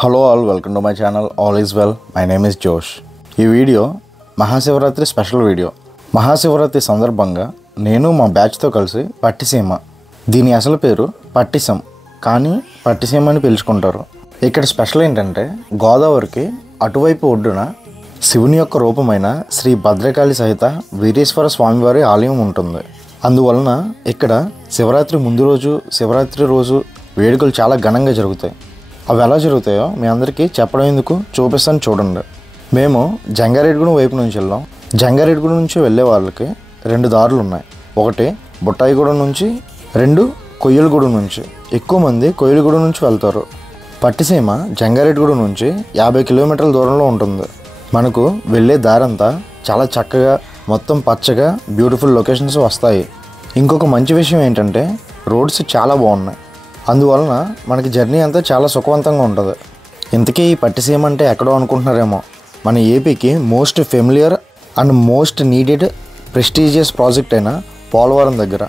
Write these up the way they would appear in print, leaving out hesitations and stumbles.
Hello all, welcome to my channel. All is well. My name is Josh. ఈ video Mahashivratri special video. Mahashivratri సందర్భంగా నేను మా బ్యాచ్తో కలిసి పట్టిసీమ, దీని అసలు పేరు పట్టిసం కానీ పట్టిసీమ అని పిలుచుకుంటారు. ఇక్కడ స్పెషల్ ఏంటంటే గోదావరికి అటువైపు ఒడ్డున శివుని యొక్క రూపమైన శ్రీ భద్రకాళి సహిత వీరేశ్వర స్వామివారి ఆలయం ఉంటుంది. అందువలన ఇక్కడ శివరాత్రి ముందు రోజు, శివరాత్రి రోజు వేడుకలు చాలా ఘనంగా జరుగుతాయి. అవి ఎలా జరుగుతాయో మీ అందరికీ చెప్పడం ఎందుకు, చూపిస్తాను చూడండి. మేము జంగారెడ్డిగూడెం వైపు నుంచి వెళ్ళాం. జంగారెడ్డిగూడెం నుంచి వెళ్ళే వాళ్ళకి రెండు దారులు ఉన్నాయి. ఒకటి బుట్టాయిగూడెం నుంచి, రెండు కొయ్యలగూడెం నుంచి. ఎక్కువ మంది కొయ్యలగూడెం నుంచి వెళ్తారు. పట్టిసీమ జంగారెడ్డిగూడెం నుంచి 50 కిలోమీటర్ల దూరంలో ఉంటుంది. మనకు వెళ్ళే దారంతా చాలా చక్కగా, మొత్తం పచ్చగా, బ్యూటిఫుల్ లొకేషన్స్ వస్తాయి. ఇంకొక మంచి విషయం ఏంటంటే రోడ్స్ చాలా బాగున్నాయి. అందువలన మనకి జర్నీ అంతా చాలా సుఖవంతంగా ఉంటుంది. ఇంతకీ ఈ పట్టిసీమ అంటే ఎక్కడో అనుకుంటున్నారేమో. మన ఏపీకి most familiar and most needed prestigious project అయిన పోలవరం దగ్గర.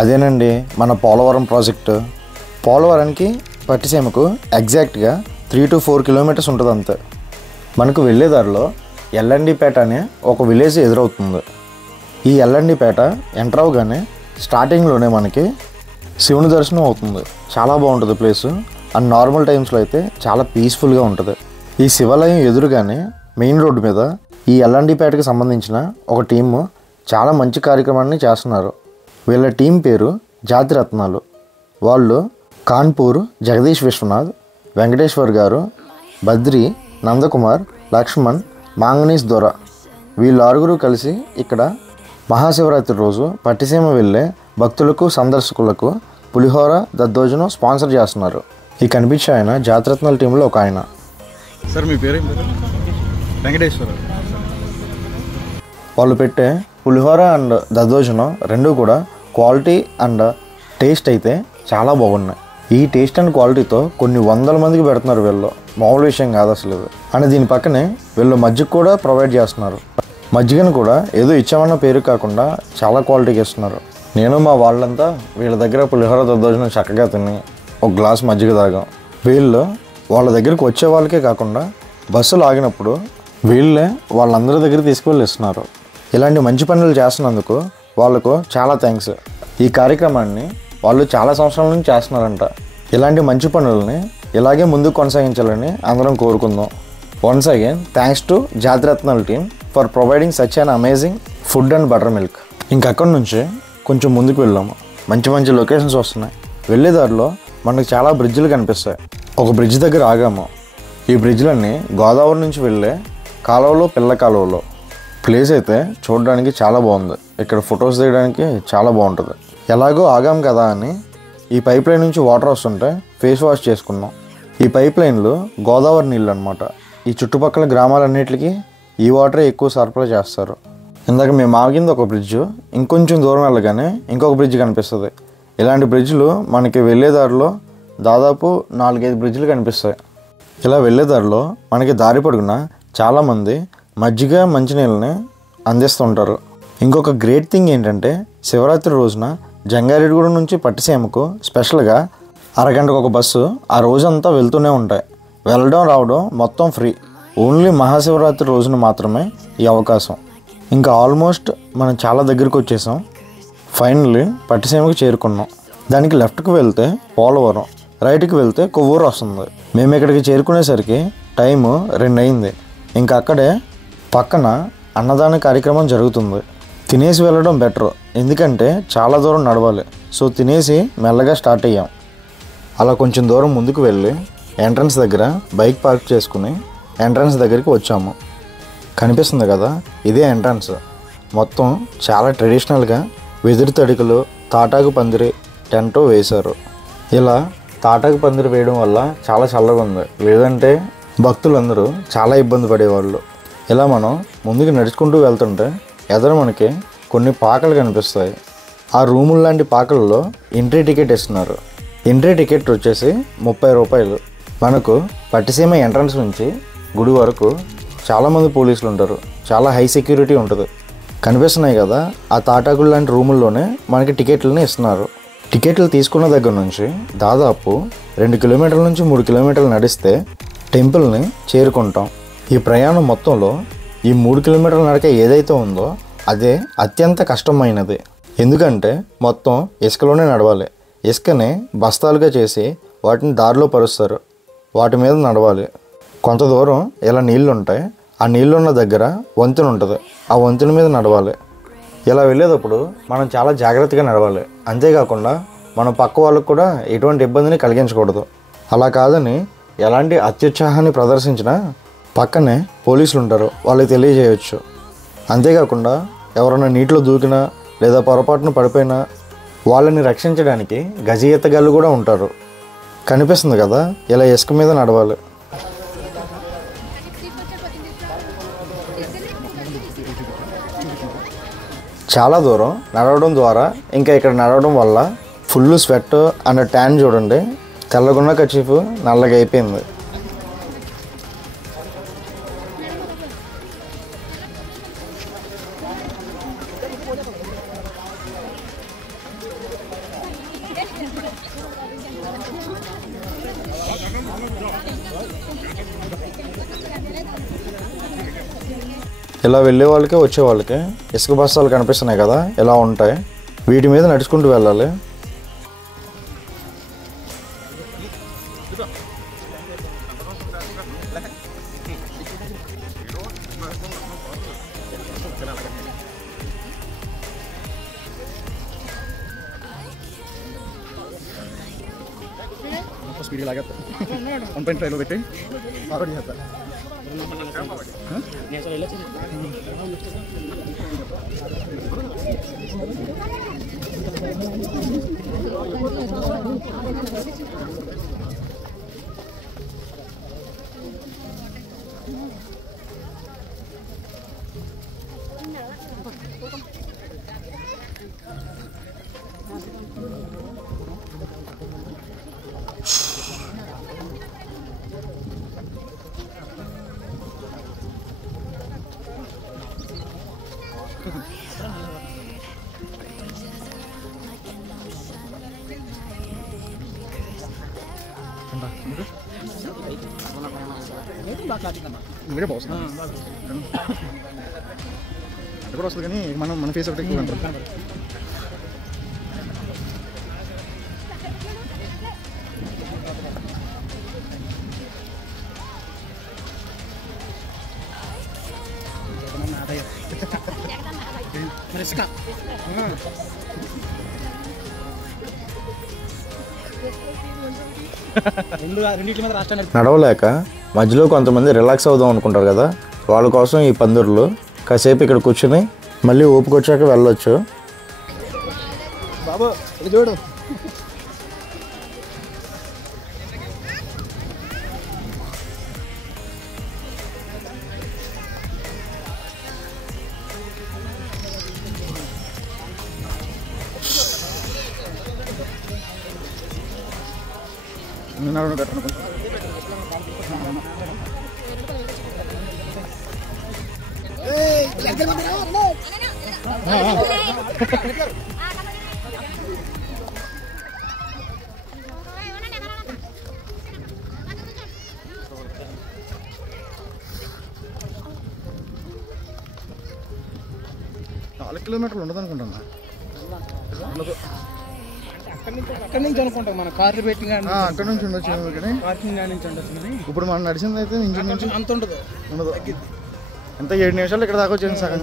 అదేనండి మన పోలవరం ప్రాజెక్టు. పోలవరానికి పట్టిసీమకు ఎగ్జాక్ట్గా 3 to 4 కిలోమీటర్స్ ఉంటుంది అంతే. మనకు వెళ్ళేదారిలో ఎల్ఎన్డిపేట అనే ఒక విలేజ్ ఎదురవుతుంది. ఈ ఎల్ఎన్డిపేట ఎంటర్ అవగానే స్టార్టింగ్లోనే మనకి శివుని దర్శనం అవుతుంది. చాలా బాగుంటుంది ప్లేసు. అండ్ నార్మల్ టైమ్స్లో అయితే చాలా పీస్ఫుల్గా ఉంటుంది. ఈ శివాలయం ఎదురుగానే మెయిన్ రోడ్డు మీద ఈ ఎల్ఎన్డిపేటకి సంబంధించిన ఒక టీము చాలా మంచి కార్యక్రమాన్ని చేస్తున్నారు. వీళ్ళ టీం పేరు జాతిరత్నాలు. వాళ్ళు కాన్పూర్ జగదీష్ విశ్వనాథ్, వెంకటేశ్వర్ గారు, బద్రి, నందకుమార్, లక్ష్మణ్, మాంగనీస్ దొర, వీళ్ళు ఆరుగురు కలిసి ఇక్కడ మహాశివరాత్రి రోజు పట్టిసీమ వెళ్ళే భక్తులకు, సందర్శకులకు పులిహోర, దద్దోజనం స్పాన్సర్ చేస్తున్నారు. ఈ కనిపించే ఆయన జాతిరత్నాల టీంలో ఒక ఆయన. సార్ మీ పేరు? వెంకటేశ్వర. వాళ్ళు పెట్టే పులిహోర అండ్ దద్దోజనం రెండు కూడా క్వాలిటీ అండ్ టేస్ట్ అయితే చాలా బాగున్నాయి. ఈ టేస్ట్ అండ్ క్వాలిటీతో కొన్ని వందల మందికి పెడుతున్నారు. వీళ్ళు మామూలు విషయం కాదు అసలు. అండ్ దీని పక్కనే వీళ్ళు మజ్జిగ కూడా ప్రొవైడ్ చేస్తున్నారు. మజ్జిగను కూడా ఏదో ఇచ్చామన్న పేరు కాకుండా చాలా క్వాలిటీకి ఇస్తున్నారు. నేను మా వాళ్ళంతా వీళ్ళ దగ్గర పులిహోర, దద్దోజనం చక్కగా తిని ఒక గ్లాస్ మజ్జిగ తాగాం. వీళ్ళు వాళ్ళ దగ్గరికి వచ్చే వాళ్ళకే కాకుండా బస్సులు ఆగినప్పుడు వీళ్ళే వాళ్ళందరి దగ్గర తీసుకువెళ్ళి ఇస్తున్నారు. ఇలాంటి మంచి పనులు చేస్తున్నందుకు వాళ్ళకు చాలా థ్యాంక్స్. ఈ కార్యక్రమాన్ని వాళ్ళు చాలా సంవత్సరాల నుంచి చేస్తున్నారంట. ఇలాంటి మంచి పనులని ఇలాగే ముందుకు కొనసాగించాలని అందరం కోరుకుందాం. వన్స్ అగైన్ థ్యాంక్స్ టు జాతిరత్నాల team for providing such an amazing food and buttermilk. ఇంకక్కడి నుంచి కొంచెం ముందుకు వెళ్ళాము. మంచి మంచి లొకేషన్స్ వస్తున్నాయి. వెళ్ళేదారిలో మనకు చాలా బ్రిడ్జ్లు కనిపిస్తాయి. ఒక బ్రిడ్జ్ దగ్గర ఆగాము. ఈ బ్రిడ్జ్లన్నీ గోదావరి నుంచి వెళ్ళే కాలువలో, పిల్ల కాలువలో. ప్లేస్ అయితే చూడడానికి చాలా బాగుంది. ఇక్కడ ఫొటోస్ దిగడానికి చాలా బాగుంటుంది. ఎలాగో ఆగాం కదా అని ఈ పైప్ లైన్ నుంచి వాటర్ వస్తుంటే ఫేస్ వాష్ చేసుకున్నాం. ఈ పైప్ లైన్లు గోదావరి నీళ్ళు అనమాట. ఈ చుట్టుపక్కల గ్రామాలన్నిటికీ ఈ వాటరే ఎక్కువ సరఫరా చేస్తారు. ఇందాక మేము ఆగింది ఒక బ్రిడ్జ్. ఇంకొంచెం దూరం వెళ్ళగానే ఇంకొక బ్రిడ్జ్ కనిపిస్తుంది. ఇలాంటి బ్రిడ్జ్లు మనకి వెళ్ళేదారిలో దాదాపు 4-5 బ్రిడ్జ్లు కనిపిస్తాయి. ఇలా వెళ్ళేదారిలో మనకి దారి పొడుగున చాలామంది మజ్జిగ, మంచినీళ్ళని అందిస్తుంటారు. ఇంకొక గ్రేట్ థింగ్ ఏంటంటే శివరాత్రి రోజున జంగారెడ్డిగూడెం నుంచి పట్టిసీమకు స్పెషల్గా అరగంటకు ఒక బస్సు ఆ రోజంతా వెళ్తూనే ఉంటాయి. వెళ్ళడం రావడం మొత్తం ఫ్రీ. ఓన్లీ మహాశివరాత్రి రోజున మాత్రమే ఈ అవకాశం. ఇంకా ఆల్మోస్ట్ మనం చాలా దగ్గరికి వచ్చేసాం. ఫైనల్లీ పట్టిసీమకు చేరుకున్నాం. దానికి లెఫ్ట్కి వెళ్తే పోలవరం, రైట్కి వెళ్తే కొవ్వూరు వస్తుంది. మేము ఇక్కడికి చేరుకునేసరికి టైము 2 అయింది. ఇంకా అక్కడే పక్కన అన్నదాన కార్యక్రమం జరుగుతుంది. తినేసి వెళ్ళడం బెటర్, ఎందుకంటే చాలా దూరం నడవాలి. సో తినేసి మెల్లగా స్టార్ట్ అయ్యాం. అలా కొంచెం దూరం ముందుకు వెళ్ళి ఎంట్రన్స్ దగ్గర బైక్ పార్క్ చేసుకుని ఎంట్రన్స్ దగ్గరికి వచ్చాము. కనిపిస్తుంది కదా, ఇదే ఎంట్రన్స్. మొత్తం చాలా ట్రెడిషనల్గా వెదురు తడికలు, తాటాకు పందిరి, టెంటో వేశారు. ఇలా తాటాకు పందిరి వేయడం వల్ల చాలా చల్లగా ఉంది. లేదంటే భక్తులందరూ చాలా ఇబ్బంది పడేవాళ్ళు. ఇలా మనం ముందుకు నడుచుకుంటూ వెళ్తుంటే ఎదురు మనకి కొన్ని పాకలు కనిపిస్తాయి. ఆ రూముల లాంటి పాకల్లో ఎంట్రీ టికెట్ ఇస్తున్నారు. ఎంట్రీ టికెట్ వచ్చేసి 30 రూపాయలు. మనకు పట్టిసీమ ఎంట్రన్స్ నుంచి గుడి వరకు చాలామంది పోలీసులు ఉంటారు. చాలా హై సెక్యూరిటీ ఉంటుంది. కనిపిస్తున్నాయి కదా, ఆ తాటాకులు లాంటి రూముల్లోనే మనకి టికెట్లని ఇస్తున్నారు. టికెట్లు తీసుకున్న దగ్గర నుంచి దాదాపు 2 కిలోమీటర్ల నుంచి 3 కిలోమీటర్లు నడిస్తే టెంపుల్ని చేరుకుంటాం. ఈ ప్రయాణం మొత్తంలో ఈ 3 కిలోమీటర్ల నడక ఏదైతే ఉందో అదే అత్యంత కష్టమైనది. ఎందుకంటే మొత్తం ఇసుకలోనే నడవాలి. ఇసుకని బస్తాలుగా చేసి వాటిని దారిలో పరుస్తారు. వాటి మీద నడవాలి. కొంత దూరం ఇలా నీళ్ళు ఉంటాయి. ఆ నీళ్ళున్న దగ్గర వంతెన ఉంటుంది. ఆ వంతెన మీద నడవాలి. ఇలా వెళ్ళేటప్పుడు మనం చాలా జాగ్రత్తగా నడవాలి. అంతేకాకుండా మన పక్క వాళ్ళకు కూడా ఎటువంటి ఇబ్బందిని కలిగించకూడదు. అలా కాదని ఎలాంటి అత్యుత్సాహాన్ని ప్రదర్శించినా పక్కనే పోలీసులు ఉంటారు, వాళ్ళకి తెలియజేయవచ్చు. అంతేకాకుండా ఎవరైనా నీటిలో దూకినా లేదా పొరపాటున పడిపోయినా వాళ్ళని రక్షించడానికి గజ ఈతగాళ్ళు కూడా ఉంటారు. కనిపిస్తుంది కదా, ఇలా ఇసుక మీద నడవాలి. చాలా దూరం నడవడం ద్వారా ఇంకా ఇక్కడ నడవడం వల్ల ఫుల్ స్వెట్ అండ్ ట్యాన్ చూడండి, తెల్లగున్న కర్చీఫ్ నల్లగా అయిపోయింది. ఇలా వెళ్ళే వాళ్ళకి వచ్చే వాళ్ళకి ఇసుక బస్తాలు కనిపిస్తున్నాయి కదా, ఇలా ఉంటాయి. వీటి మీద నడుచుకుంటూ వెళ్ళాలి. స్పీడ్గా లాగేస్తా 1.5లో పెట్టి ఫార్వర్డ్ చేస్తా. మీరే బాగుంది అది కూడా వస్తుంది కానీ మన ఫేస్ ఒకటి ఎక్కువ అంటారు. నడవలేక మధ్యలో కొంతమంది రిలాక్స్ అవుదాం అనుకుంటారు కదా, వాళ్ళ కోసం ఈ పందిర్లు. కాసేపు ఇక్కడ కూర్చుని మళ్ళీ ఊపుకొచ్చాక వెళ్ళొచ్చు. బాబు ఇది చూడు, నాలుగు కిలోమీటర్లు ఉండదు అనుకుంటున్నా. అక్కడి నుంచి అనుకుంటాం మన కార్లు పెట్టి అక్కడ నుంచి ఉండొచ్చు కానీ పార్కింగ్ నుంచి ఉండొచ్చు. ఇప్పుడు మనం నడిచింది అయితే ఇంజిన్ నుంచి అంత ఉండదు. ఎంత 7 నిమిషాలు ఇక్కడ దాకా వచ్చేది సగం.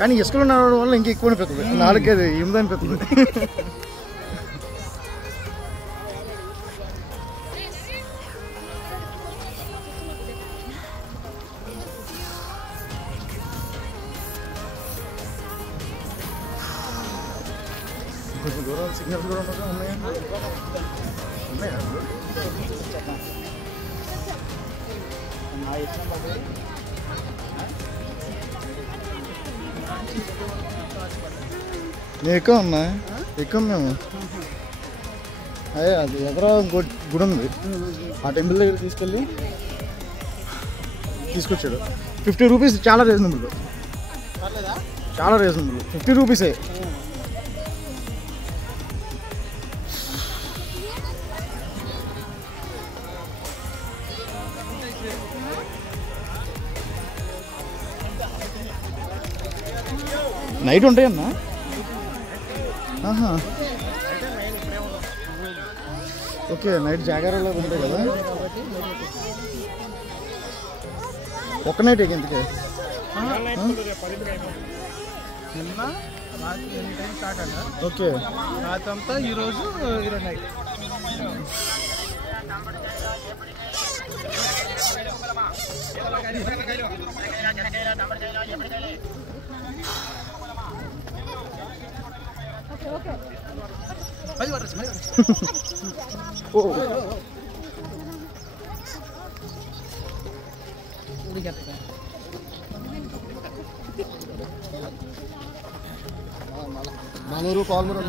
కానీ ఇసుకలో నడవడం వల్ల ఇంకా ఎక్కువ అనిపిస్తుంది, 4 అనిపిస్తుంది. కొంచెం దూరం సిగ్నల్స్ కూడా ఉన్నాయా? నేను ఎక్కువ ఉన్నా, ఎక్కువ మేము అదే అది ఎదురు గుడి ఉంది, ఆ టెంపుల్ దగ్గర తీసుకొచ్చాడు. 50 రూపీస్ చాలా రీజనబుల్, చాలా రీజనబుల్. 50 రూపీసే. నైట్ ఉంటాయన్నా? ఓకే, నైట్ జాగారాలు ఉంటాయి కదా. ఒక్క నైట్ ఇంతకే ఓకే. రాత్రి అంతా ఈరోజు నైట్. మామూలు పాల్మూరు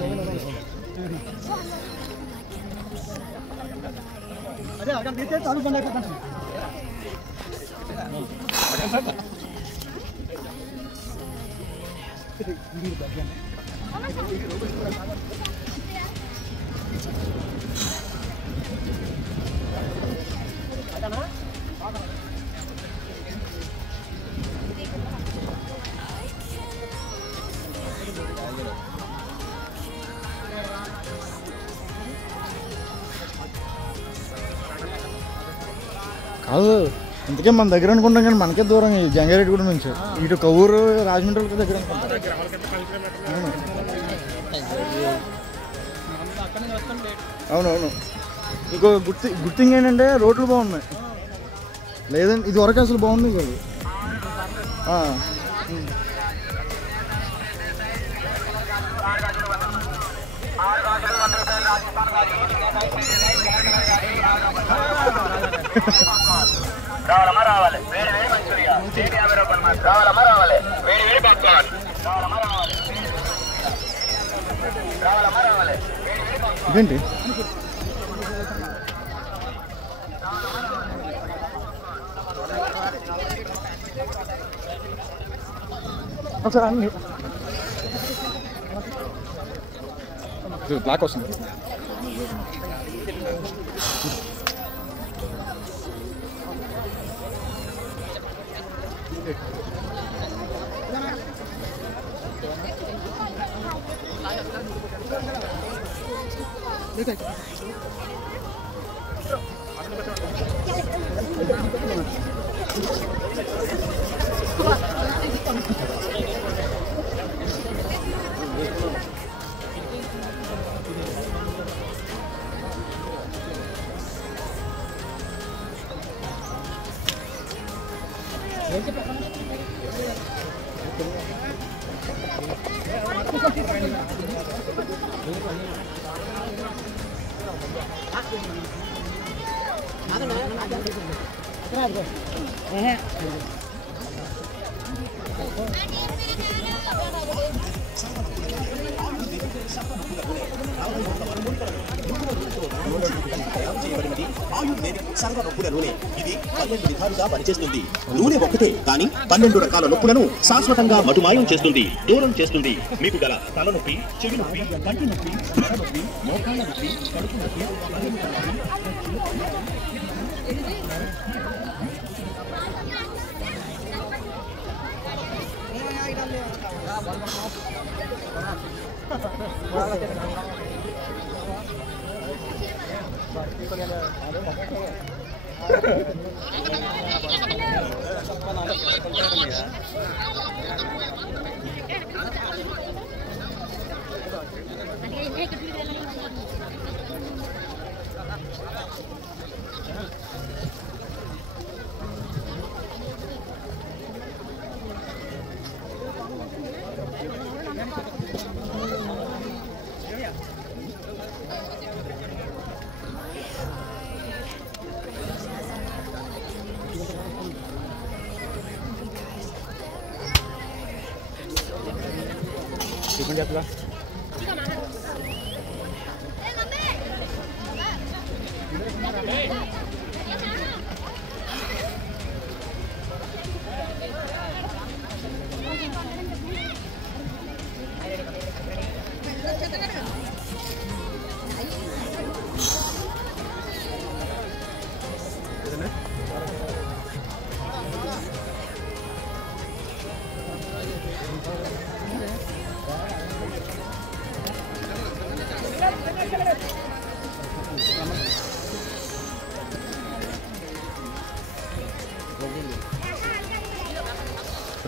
అదే అక్కడ తీస్తే చాలు బండి అయిపోతాను. కాదు, ఇంతకే మన దగ్గర అనుకుంటాం కానీ మనకే దూరం. ఈ జంగారెడ్డి కూడా నుంచి ఇటు కవ్వూరు రాజమండ్రి దగ్గర అనుకుంటాం. అవునవును. ఇంకో గుర్తింగ్ ఏంటంటే రోడ్లు బాగున్నాయి. లేదంటే ఇది వరకు అసలు బాగుంది కాదు. రావాలమ్మా రావాలి, వేడి వేడి మంచూరియా 50 రూపాయలు. రావాలమ్మా రావాలి, వేడి వేడి పాప్కార్న్. రావాలమ్మా రావాలి, రావాలమ్మా రావాలి, వేడి వేడి పాప్కార్న్. ఇదేంటి? ఒకసారి అన్ని బ్లాక్ వస్తుంది. సర్వనొప్పుల నూనె. ఇది 12 విధాలుగా పనిచేస్తుంది. నూనె ఒక్కటే కానీ 12 రకాల నొప్పులను శాశ్వతంగా మటుమాయం చేస్తుంది, దూరం చేస్తుంది. మీకు గల తలనొప్పి, చెవి నొప్పి, కంటి నొప్పి, నొప్పి, మోకాళ్ళ నొప్పి, కడుపు నొప్పి,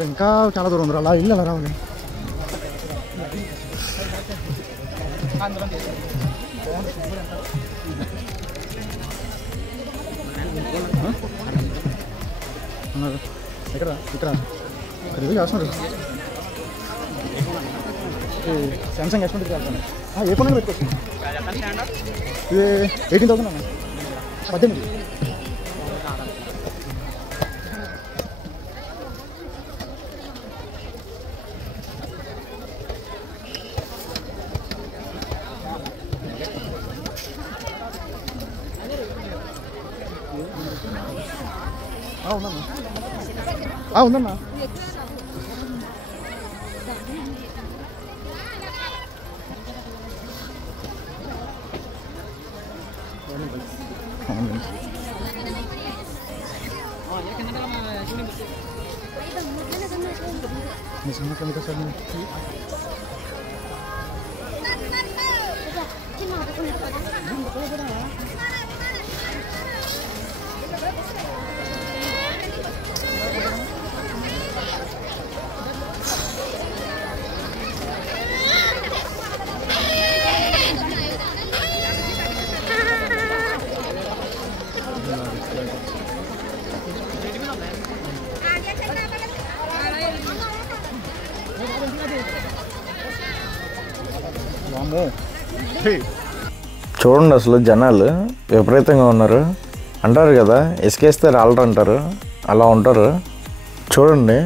ఇంకా చాలా దూరం ఉంది, అలా ఇల్లు అలా రావాలి. ఇక్కడ ఇక్కడ రివ్యూ చేస్తున్నారు. శాంసంగ్ S23 వెళ్తాను. ఏ ఫోన్ పెట్టుకోవచ్చు. ఇది 18,000 అన్న, 18. ఉందన్నా. చూడండి అసలు జనాలు విపరీతంగా ఉన్నారు. అంటారు కదా ఇసుకేస్తే రాళ్ళరు అంటారు, అలా ఉంటారు. చూడండి,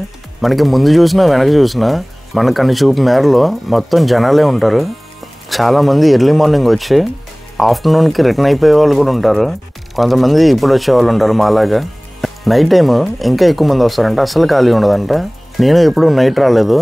మనకి ముందు చూసినా వెనక చూసినా మన కన్ను చూపు మేరలో మొత్తం జనాలే ఉంటారు. చాలామంది ఎర్లీ మార్నింగ్ వచ్చి ఆఫ్టర్నూన్కి రిటర్న్ అయిపోయే వాళ్ళు కూడా ఉంటారు. కొంతమంది ఇప్పుడు వచ్చేవాళ్ళు ఉంటారు మాలాగా. నైట్ టైం ఇంకా ఎక్కువ మంది వస్తారంట, అసలు ఖాళీ ఉండదంట. నేను ఎప్పుడు నైట్ రాలేదు.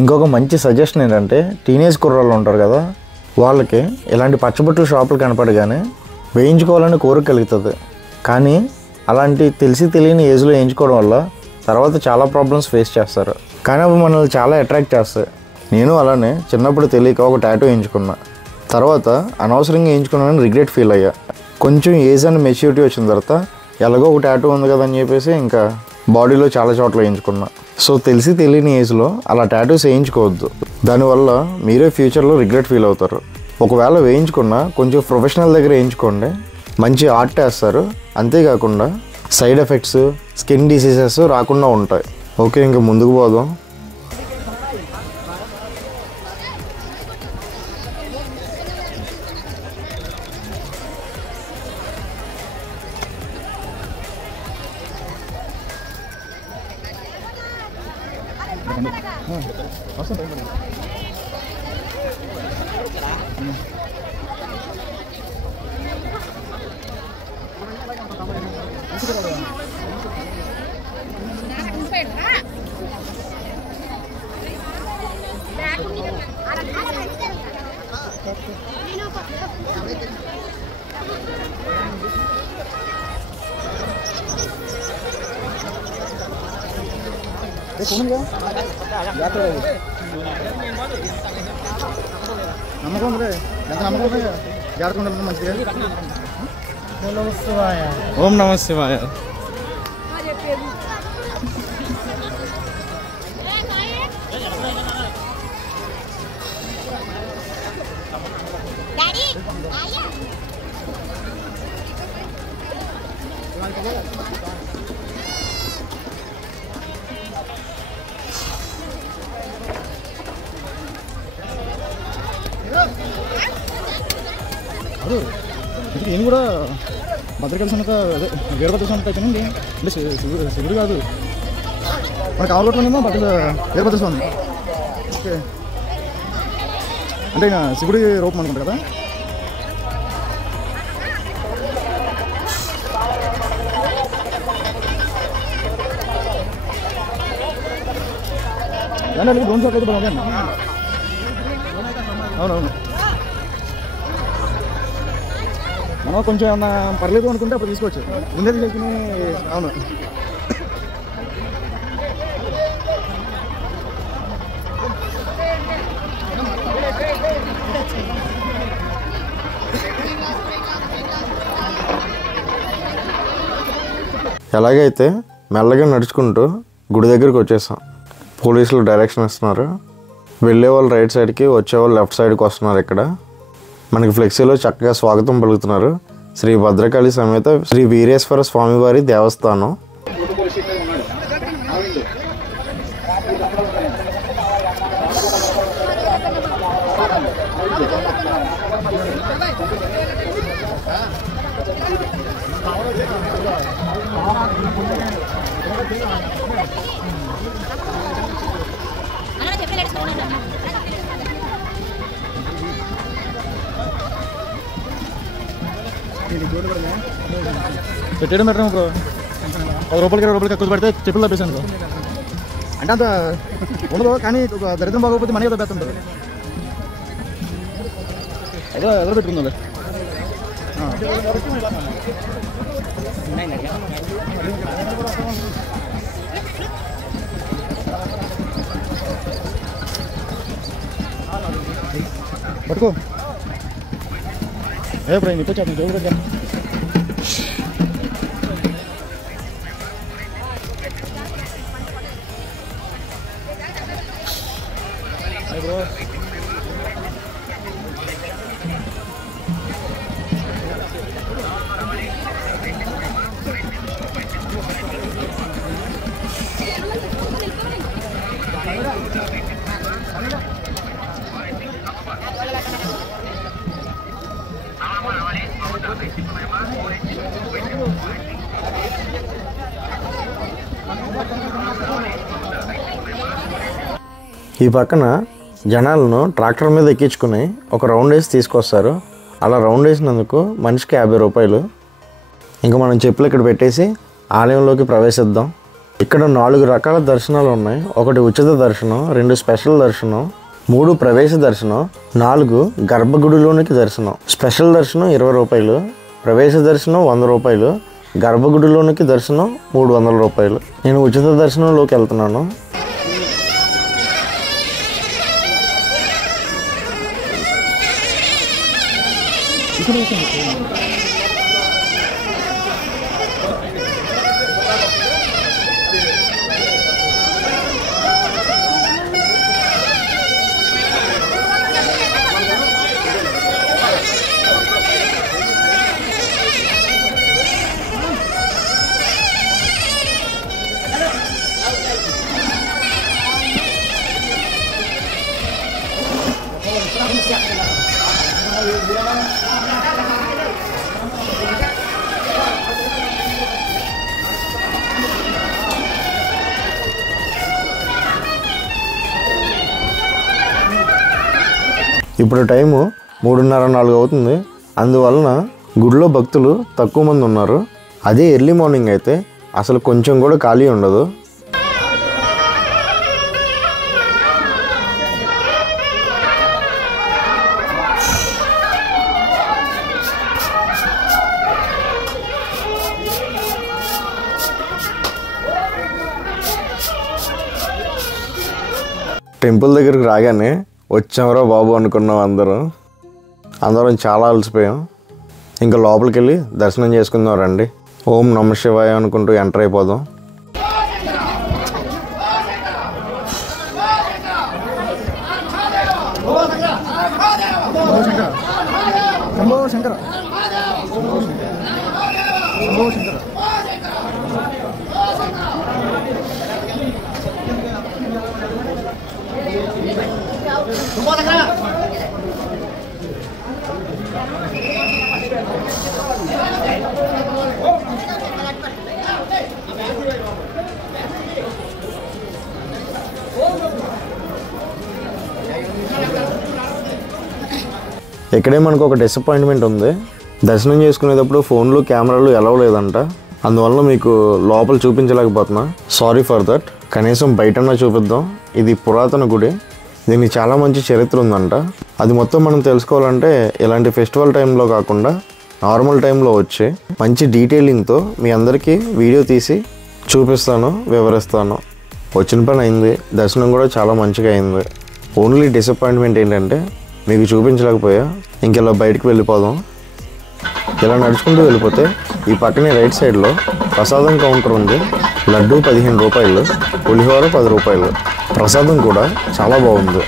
ఇంకొక మంచి సజెషన్ ఏంటంటే, టీనేజ్ కుర్రాళ్ళు ఉంటారు కదా, వాళ్ళకి ఇలాంటి పచ్చబొట్ల షాపులు కనపడగానే వేయించుకోవాలని కోరిక కలుగుతుంది. కానీ అలాంటి తెలిసి తెలియని ఏజ్లో వేయించుకోవడం వల్ల తర్వాత చాలా ప్రాబ్లమ్స్ ఫేస్ చేస్తారు. కానీ అవి మనల్ని చాలా అట్రాక్ట్ చేస్తాయి. నేను అలానే చిన్నప్పుడు తెలియక ఒక టాటూ వేయించుకున్నా. తర్వాత అనవసరంగా వేయించుకున్నానని రిగ్రెట్ ఫీల్ అయ్యా. కొంచెం ఏజ్ అండ్ మెచ్యూరిటీ వచ్చిన తర్వాత ఎలాగో ఒక టాటూ ఉంది కదా అని చెప్పేసి ఇంకా బాడీలో చాలా చోట్ల వేయించుకున్నా. సో తెలిసి తెలియని ఏజ్లో అలా టాటూస్ వేయించుకోవద్దు. దానివల్ల మీరే ఫ్యూచర్లో రిగ్రెట్ ఫీల్ అవుతారు. ఒకవేళ వేయించుకున్నా కొంచెం ప్రొఫెషనల్ దగ్గర వేయించుకోండి, మంచి ఆర్ట్ వేస్తారు. అంతేకాకుండా సైడ్ ఎఫెక్ట్స్, స్కిన్ డిసీజెస్ రాకుండా ఉంటాయి. ఓకే, ఇంకా ముందుకు పోదాం. నమ్మకం ఉంది, ఎంత నమ్మకం ఉంది, జాగ్రత్త ఉండాలి మంచిగా. ఓం నమ శివాయ. అదే నేను కూడా భద్రకాళి సొంత అదే వీరభద్ర సొంత అయితేనండి. అంటే శివుడు కాదు, మనకు ఆవులోట్లోనేమో వీరభద్ర స్వామి. ఓకే, అంటే శివుడి రూపం అనుకుంటా కదా. ఏమంటే డ్రోన్ షాట్ అయితే బాగా. అవునవును, మనం కొంచెం ఏమన్నా పర్లేదు అనుకుంటే అప్పుడు తీసుకోవచ్చు. ముందే తీసుకుని. అవును, ఎలాగైతే మెల్లగా నడుచుకుంటూ గుడి దగ్గరికి వచ్చేసాం. పోలీసులు డైరెక్షన్ ఇస్తున్నారు. వెళ్ళే వాళ్ళు రైట్ సైడ్కి, వచ్చేవాళ్ళు లెఫ్ట్ సైడ్కి వస్తున్నారు. ఇక్కడ మనకి ఫ్లెక్సీలో చక్కగా స్వాగతం పలుకుతున్నారు. శ్రీ భద్రకాళి సమేత శ్రీ వీరేశ్వర స్వామివారి దేవస్థానం. పెట్టేయడం పెట్టడం బ్రో. 10 రూపాయలకి 20 రూపాయలకి ఎక్కువ పెడితే చెప్పులు తప్పేసాను బ్రో. అంటే అంత ఉండదు, కానీ ఒక దరిద్రం బాగోకపోతే మనకి తప్పేస్తుంటుంది. ఎదురు పెట్టుకుందా పట్టుకో. ఏ బ్రో నీతో చెప్పండి జోగు బ్రో. ఈ పక్కన జనాలను ట్రాక్టర్ మీద ఎక్కించుకుని ఒక రౌండ్ వేసి తీసుకొస్తారు. అలా రౌండ్ వేసినందుకు మనిషికి 50 రూపాయలు. ఇంకా మనం చెప్పులు ఇక్కడ పెట్టేసి ఆలయంలోకి ప్రవేశిద్దాం. ఇక్కడ 4 రకాల దర్శనాలు ఉన్నాయి. 1 ఉచిత దర్శనం, 2 స్పెషల్ దర్శనం, 3 ప్రవేశ దర్శనం, 4 గర్భగుడిలోనికి దర్శనం. స్పెషల్ దర్శనం 20 రూపాయలు, ప్రవేశ దర్శనం 100 రూపాయలు, గర్భగుడిలోనికి దర్శనం 300 రూపాయలు. నేను ఉచిత దర్శనంలోకి వెళ్తున్నాను. ఇప్పుడు టైము 3:30-4 అవుతుంది. అందువలన గుడిలో భక్తులు తక్కువ మంది ఉన్నారు. అదే ఎర్లీ మార్నింగ్ అయితే అసలు కొంచెం కూడా ఖాళీ ఉండదు. టెంపుల్ దగ్గరికి రాగానే వచ్చామరా బాబు అనుకున్నాం. అందరం చాలా అలసిపోయాం. ఇంకా లోపలికి వెళ్ళి దర్శనం చేసుకుందాం రండి. ఓం నమ శివాయ అనుకుంటూ ఎంటర్ అయిపోదాం. శంభో శంకర. ఇక్కడే మనకు ఒక డిసప్పాయింట్మెంట్ ఉంది. దర్శనం చేసుకునేటప్పుడు ఫోన్లు కెమెరాలు ఎలవ్ లేదంట. అందువల్ల మీకు లోపల చూపించలేకపోతున్నా. Sorry for that. కనీసం బయటన్నా చూపిద్దాం. ఇది పురాతన గుడి. దీనికి చాలా మంచి చరిత్ర ఉందంట. అది మొత్తం మనం తెలుసుకోవాలంటే ఇలాంటి ఫెస్టివల్ టైంలో కాకుండా నార్మల్ టైంలో వచ్చి మంచి డీటెయిలింగ్తో మీ అందరికీ వీడియో తీసి చూపిస్తాను, వివరిస్తాను. వచ్చిన పని అయింది. దర్శనం కూడా చాలా మంచిగా అయింది. ఓన్లీ డిసప్పాయింట్మెంట్ ఏంటంటే మీకు చూపించలేకపోయా. ఇంకెలా బయటకు వెళ్ళిపోదాం. ఇలా నడుచుకుంటూ వెళ్ళిపోతే ఈ పక్కనే రైట్ సైడ్లో ప్రసాదం కౌంటర్ ఉంది. లడ్డు 15 రూపాయలు, పులిహోర 10 రూపాయలు. ప్రసాదం కూడా చాలా బాగుంది.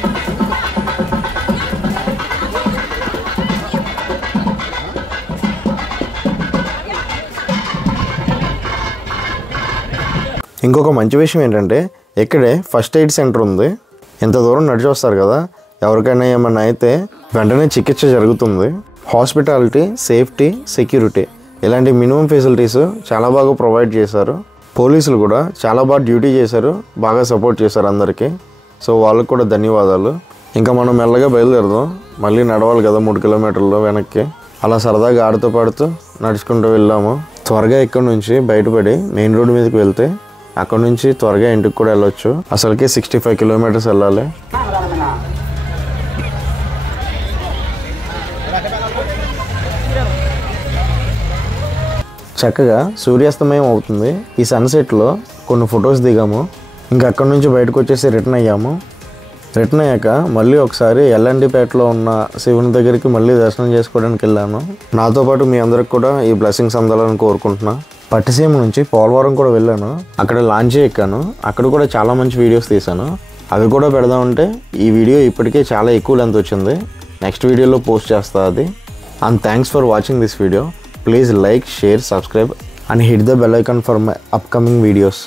ఇంకొక మంచి విషయం ఏంటంటే ఇక్కడే ఫస్ట్ ఎయిడ్ సెంటర్ ఉంది. ఇంత దూరం నడిచి వస్తారు కదా, ఎవరికైనా ఏమన్నా అయితే వెంటనే చికిత్స జరుగుతుంది. హాస్పిటాలిటీ, సేఫ్టీ, సెక్యూరిటీ ఇలాంటి మినిమం ఫెసిలిటీస్ చాలా బాగా ప్రొవైడ్ చేశారు. పోలీసులు కూడా చాలా బాగా డ్యూటీ చేశారు, బాగా సపోర్ట్ చేశారు అందరికీ. సో వాళ్ళకు కూడా ధన్యవాదాలు. ఇంకా మనం మెల్లగా బయలుదేరదాం. మళ్ళీ నడవాలి కదా 3 కిలోమీటర్లు వెనక్కి. అలా సరదాగా ఆడుతూ పాడుతూ నడుచుకుంటూ వెళ్ళాము. త్వరగా ఇక్కడ నుంచి బయటపడి మెయిన్ రోడ్ మీదకి వెళ్తే అక్కడ నుంచి త్వరగా ఇంటికి కూడా వెళ్ళొచ్చు. అసలుకే 65 కిలోమీటర్స్ వెళ్ళాలి. చక్కగా సూర్యాస్తమయం అవుతుంది. ఈ సన్సెట్లో కొన్ని ఫొటోస్ దిగాము. ఇంకా అక్కడ నుంచి బయటకు వచ్చేసి రిటర్న్ అయ్యాము. రిటర్న్ అయ్యాక మళ్ళీ ఒకసారి ఎల్ఎన్డిపేటలో ఉన్న శివుని దగ్గరికి మళ్ళీ దర్శనం చేసుకోవడానికి వెళ్ళాను. నాతో పాటు మీ అందరికి కూడా ఈ బ్లెస్సింగ్స్ అందాలని కోరుకుంటున్నా. పట్టిసీమ నుంచి పోలవరం కూడా వెళ్ళాను. అక్కడ లాంచ్ ఎక్కాను. అక్కడ కూడా చాలా మంచి వీడియోస్ తీశాను. అవి కూడా పెడదామంటే ఈ వీడియో ఇప్పటికే చాలా ఎక్కువ లెంత్ వచ్చింది. నెక్స్ట్ వీడియోలో పోస్ట్ చేస్తా అది. And thanks for watching this video. Please like, share, subscribe and hit the bell icon for my upcoming videos.